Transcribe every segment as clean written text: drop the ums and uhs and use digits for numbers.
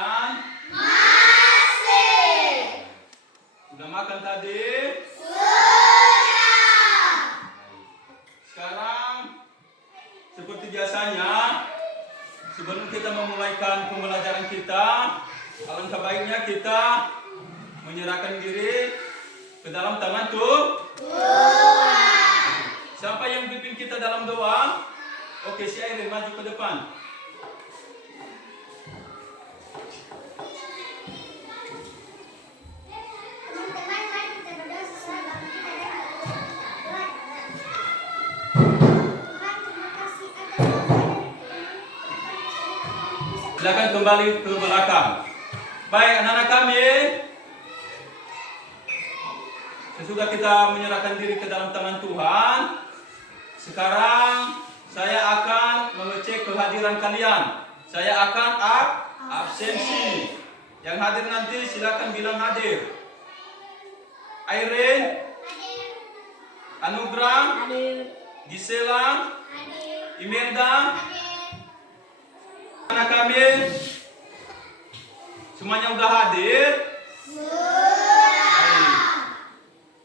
sekalian? Masih. Sudah makan tadi? Sudah. Sekarang seperti biasanya, sebelum kita memulaikan pembelajaran kita, alangkah baiknya kita menyerahkan diri ke dalam tangan Tuhan. Siapa yang pimpin kita dalam doa? Oke, si Airin maju ke depan. Teman-teman, mari kita berdoa sesuai Bapak kita dan doa. Tuhan, terima kasih atas Silakan kembali ke belakang. Baik, anak-anak kami, sesudah kita menyerahkan diri ke dalam tangan Tuhan, sekarang saya akan mengecek kehadiran kalian. Saya akan absensi. Yang hadir nanti silakan bilang hadir. Airin, Anugrah, Gisela, Imelda, anak kami semuanya udah hadir? Sudah.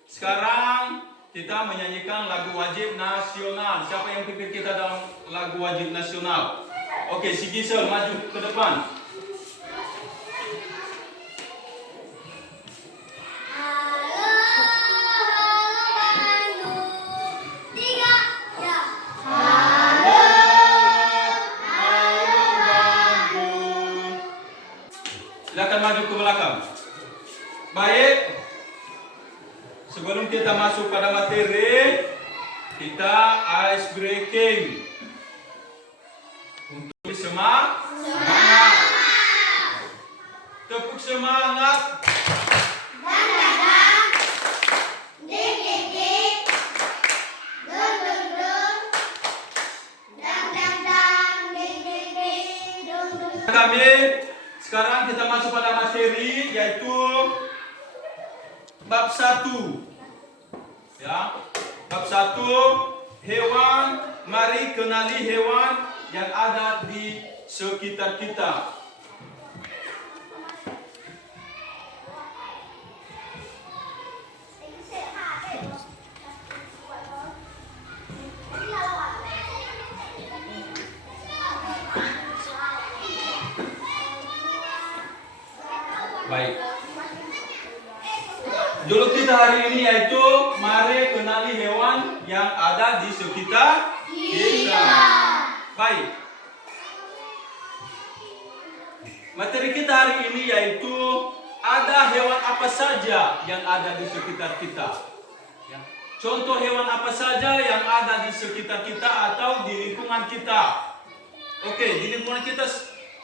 Sekarang kita menyanyikan lagu wajib nasional. Siapa yang pimpin kita dalam lagu wajib nasional? Oke, si Gisel maju ke depan. Silakan maju ke belakang. Baik. Sebelum kita masuk pada materi, kita ice breaking. Untuk semangat. Tepuk semangat. Kami sekarang kita masuk pada materi, yaitu bab 1. Ya, bab 1, hewan. Mari kenali hewan yang ada di sekitar kita. Baik. Judul kita hari ini yaitu mari kenali hewan yang ada di sekitar kita. Baik. Materi kita hari ini yaitu ada hewan apa saja yang ada di sekitar kita. Ya. Contoh hewan apa saja yang ada di sekitar kita atau di lingkungan kita. Oke, di lingkungan kita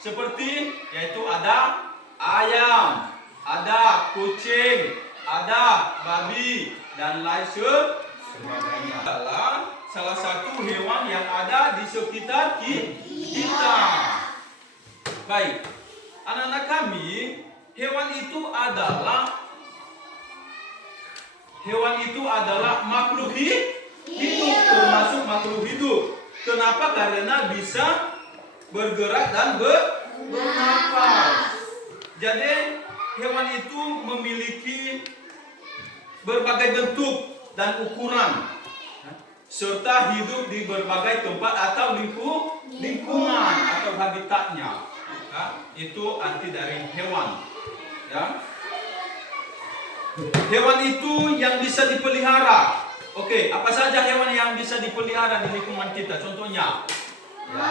seperti yaitu ada ayam, ada kucing, ada babi, dan lain sebagainya. Adalah salah satu hewan yang ada di sekitar kita. Baik, anak-anak kami, hewan itu adalah makhluk hidup, termasuk makhluk hidup. Kenapa? Karena bisa bergerak dan bernafas. Jadi hewan itu memiliki berbagai bentuk dan ukuran, serta hidup di berbagai tempat atau lingkungan atau habitatnya. Ya, itu arti dari hewan. Ya. Hewan itu yang bisa dipelihara. Oke, apa saja hewan yang bisa dipelihara di lingkungan kita? Contohnya, ya,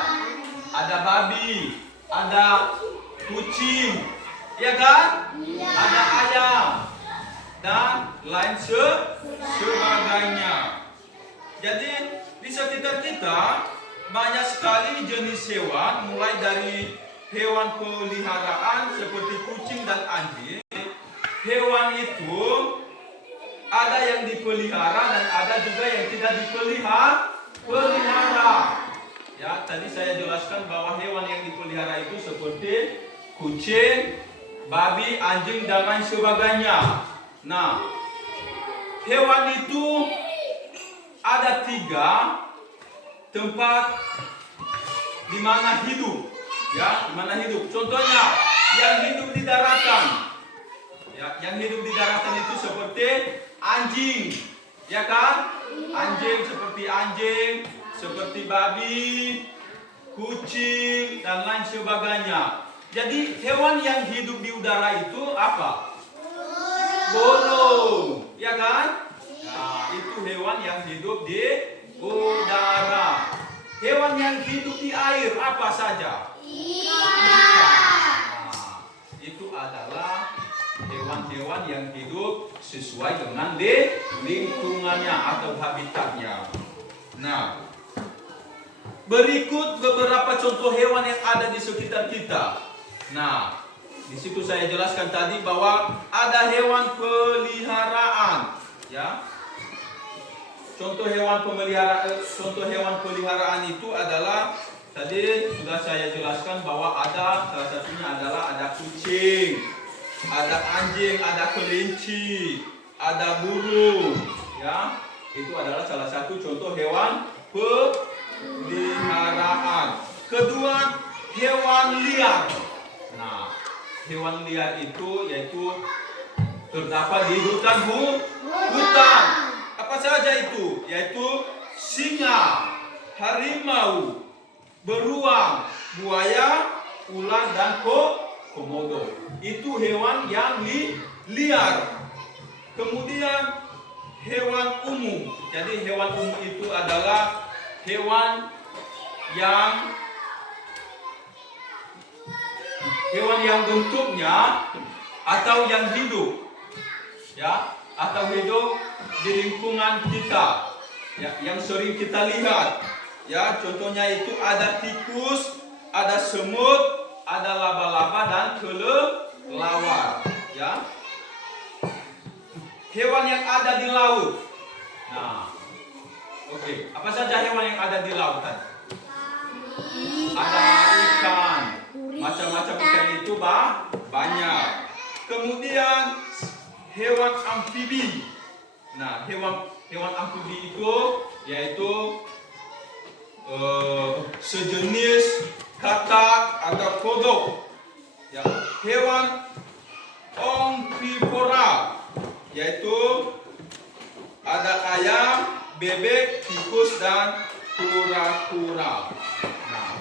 ada babi, ada kucing, ya kan? Ya. Ada ayam dan lain sebagainya. Jadi di sekitar kita banyak sekali jenis hewan, mulai dari hewan peliharaan seperti kucing dan anjing. Hewan itu ada yang dipelihara dan ada juga yang tidak dipelihara. Ya, tadi saya jelaskan bahwa hewan yang dipelihara itu seperti kucing, babi, anjing, dan lain sebagainya. Nah, hewan itu ada 3 tempat di mana hidup. Ya, di mana hidup. Contohnya, yang hidup di daratan. Ya, yang hidup di daratan itu seperti anjing. Ya kan? Anjing seperti anjing, seperti babi, kucing, dan lain sebagainya. Jadi hewan yang hidup di udara itu apa? Burung, ya kan? Nah, itu hewan yang hidup di udara. Hewan yang hidup di air apa saja? Ikan. Nah, itu adalah hewan-hewan yang hidup sesuai dengan lingkungannya atau habitatnya. Nah, berikut beberapa contoh hewan yang ada di sekitar kita. Nah, di situ saya jelaskan tadi bahwa ada hewan peliharaan, ya. Contoh hewan peliharaan itu adalah tadi sudah saya jelaskan bahwa ada salah satunya adalah ada kucing, ada anjing, ada kelinci, ada burung, ya. Itu adalah salah satu contoh hewan peliharaan. Kedua, hewan liar. Nah, hewan liar itu yaitu terdapat di hutan. Apa saja itu? Yaitu singa, harimau, beruang, buaya, ular, dan komodo. Itu hewan yang liar. Kemudian hewan umum. Jadi hewan umum itu adalah hewan yang bentuknya atau yang hidup, ya, atau hidup di lingkungan kita, ya, yang sering kita lihat, ya. Contohnya itu ada tikus, ada semut, ada laba-laba, dan kelelawar, ya. Hewan yang ada di laut. Nah, oke. Apa saja hewan yang ada di lautan? Ada ikan. Macam-macam ikan itu banyak. Kemudian hewan amfibi. Nah, hewan amfibi itu yaitu sejenis katak atau kodok. Ya, hewan omnivora yaitu ada ayam, bebek, tikus, dan kura-kura. Nah,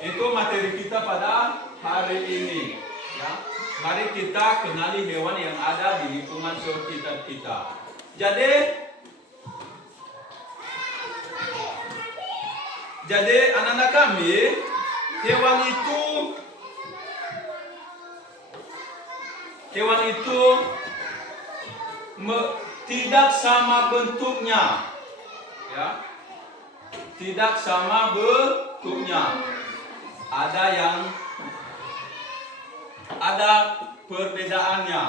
itu materi kita pada hari ini, ya. Mari kita kenali hewan yang ada di lingkungan sekitar kita. Jadi anak-anak kami, hewan itu tidak sama bentuknya, ya. Tidak sama bentuknya. Ada perbedaannya.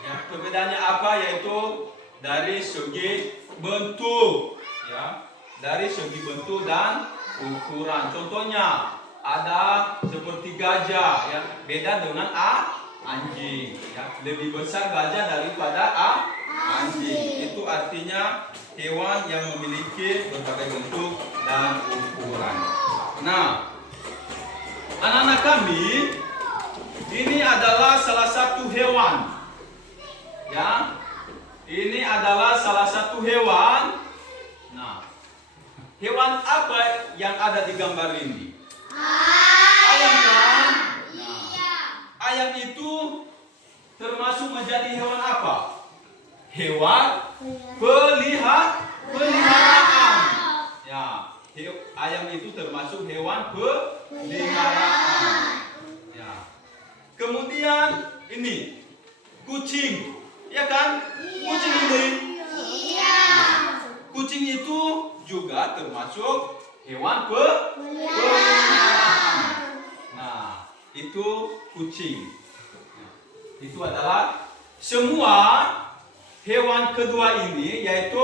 Ya, perbedaannya apa? Yaitu dari segi bentuk, ya. Dari segi bentuk dan ukuran. Contohnya ada seperti gajah, ya, beda dengan anjing, ya. Lebih besar gajah daripada anjing. Itu artinya hewan yang memiliki berbagai bentuk dan ukuran. Nah, anak-anak kami, ini adalah salah satu hewan, ya. Ini adalah salah satu hewan. Nah, hewan apa yang ada di gambar ini? Ayam kan? Nah, ayam itu termasuk menjadi hewan apa? Hewan peliharaan. Ya, ayam itu termasuk hewan peliharaan. Ya. Kemudian ini kucing, ya kan? Kucing ini. Kucing itu juga termasuk hewan peliharaan. Nah, itu kucing. Itu adalah semua hewan kedua ini, yaitu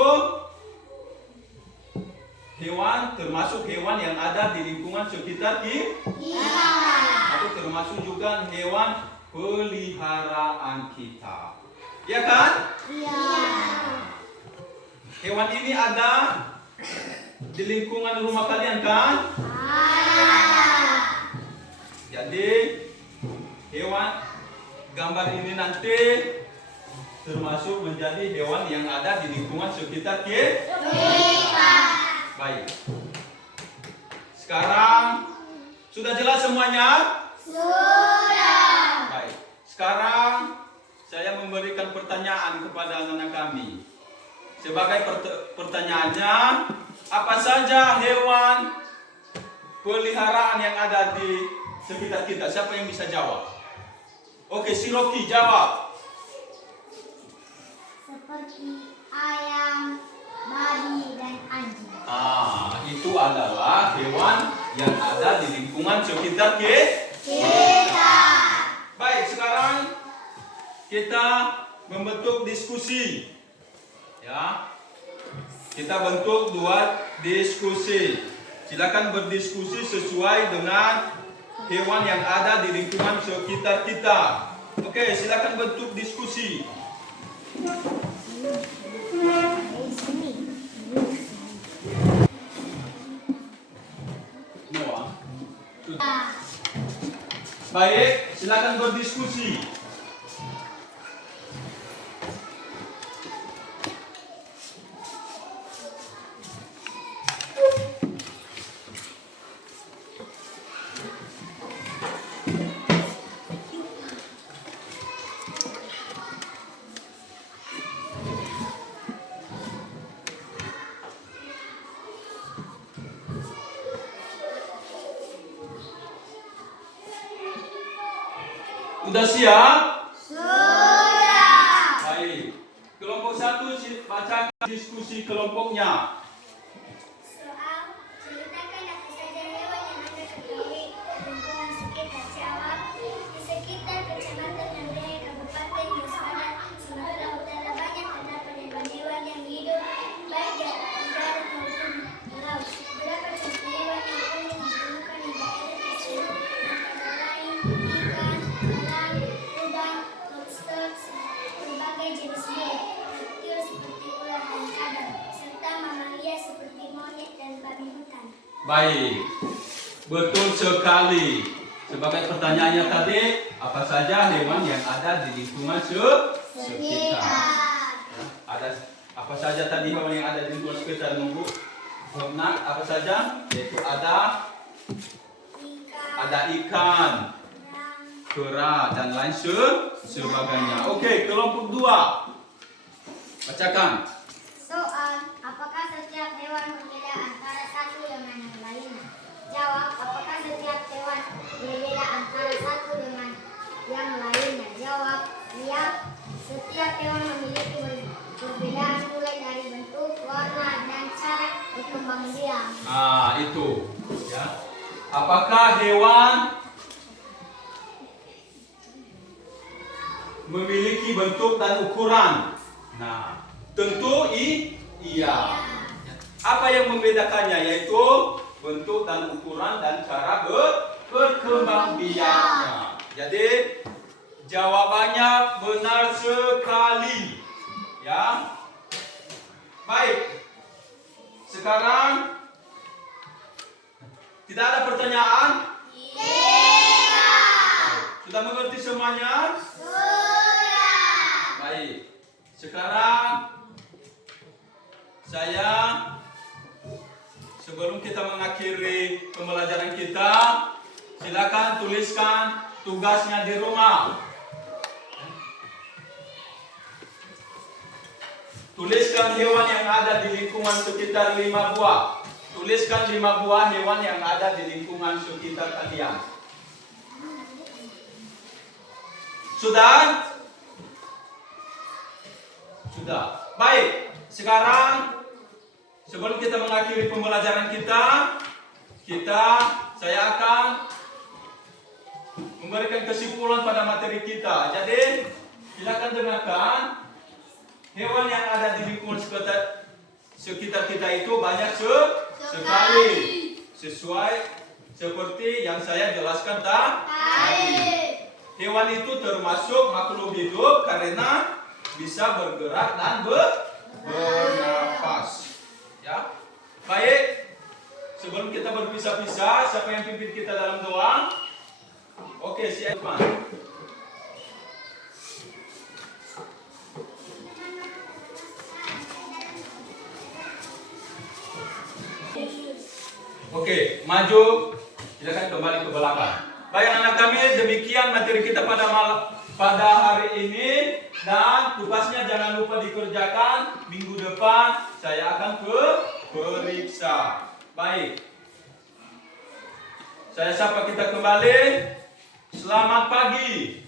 hewan termasuk hewan yang ada di lingkungan sekitar kita. Atau termasuk juga hewan peliharaan kita. Ya kan? Hewan ini ada di lingkungan rumah kalian kan? Jadi hewan gambar ini nanti termasuk menjadi hewan yang ada di lingkungan sekitar kita. Baik. Sekarang sudah jelas semuanya? Sudah. Baik. Sekarang saya memberikan pertanyaan kepada anak-anak kami. Sebagai pertanyaannya, apa saja hewan peliharaan yang ada di sekitar kita? Siapa yang bisa jawab? Oke, si Rocky jawab. Seperti ayam, babi, dan anjing. Itu adalah hewan yang ada di lingkungan sekitar Kita. Baik, sekarang kita membentuk diskusi. Ya. Kita bentuk 2 diskusi. Silakan berdiskusi sesuai dengan hewan yang ada di lingkungan sekitar kita. Oke, silakan bentuk diskusi. Semua. Baik, silakan berdiskusi. Sudah siap? Sudah. Baik. Kelompok 1 bacakan diskusi kelompoknya. Soal, ceritakan apa saja hewan yang Anda ketahui di lingkungan sekitar. Jawab, di sekitar Kecamatan Nandaya, Kabupaten Nusa Tenggara, Sumatera Utara banyak terdapat hewan-hewan yang hidup baik di darat maupun di laut. Beberapa contoh hewan yang umum ditemukan di daerah tersebut antara lain ikan, elang, udang, lobster, berbagai jenis burung, reptil seperti ular dan kadal, serta mamalia seperti monyet dan babi hutan. Baik. Betul sekali. Sebagai pertanyaannya tadi, apa saja hewan yang ada di lingkungan sekitar? Ada apa saja tadi hewan yang ada di lingkungan sekitar, Nunggu? Benar, apa saja? Yaitu ada ikan, kera, dan lain sebagainya. Oke, kelompok 2. Bacakan. Soal, apakah setiap hewan berbeda antara satu dengan yang lainnya? Jawab, apakah setiap hewan berbeda antara satu dengan yang lainnya? Jawab, iya. Setiap hewan memiliki perbedaan mulai dari bentuk, warna, dan cara berkembang biak. Itu. Ya. Apakah hewan memiliki bentuk dan ukuran? Nah, tentu iya. Apa yang membedakannya? Yaitu bentuk dan ukuran dan cara berkembang biaknya. Jadi jawabannya benar sekali. Ya. Baik. Sekarang tidak ada pertanyaan? Sudah mengerti semuanya? Baik. Sekarang saya sebelum kita mengakhiri pembelajaran kita, silakan tuliskan tugasnya di rumah. Tuliskan hewan yang ada di lingkungan sekitar 5 buah. Tuliskan 5 buah hewan yang ada di lingkungan sekitar kalian. Sudah? Sudah. Baik. Sekarang sebelum kita mengakhiri pembelajaran kita, saya akan memberikan kesimpulan pada materi kita. Jadi, silakan dengarkan. Hewan yang ada di lingkungan sekitar kita itu banyak sekali. Sesuai seperti yang saya jelaskan tadi. Hewan itu termasuk makhluk hidup karena bisa bergerak dan bernafas. Ya. Baik. Sebelum kita berpisah-pisah, siapa yang pimpin kita dalam doa? Oke, siapa? Maju. Silakan kembali ke belakang. Baik anak kami, demikian materi kita pada hari ini, dan tugasnya jangan lupa dikerjakan. Minggu depan saya akan periksa. Baik. Saya sapa kita kembali. Selamat pagi.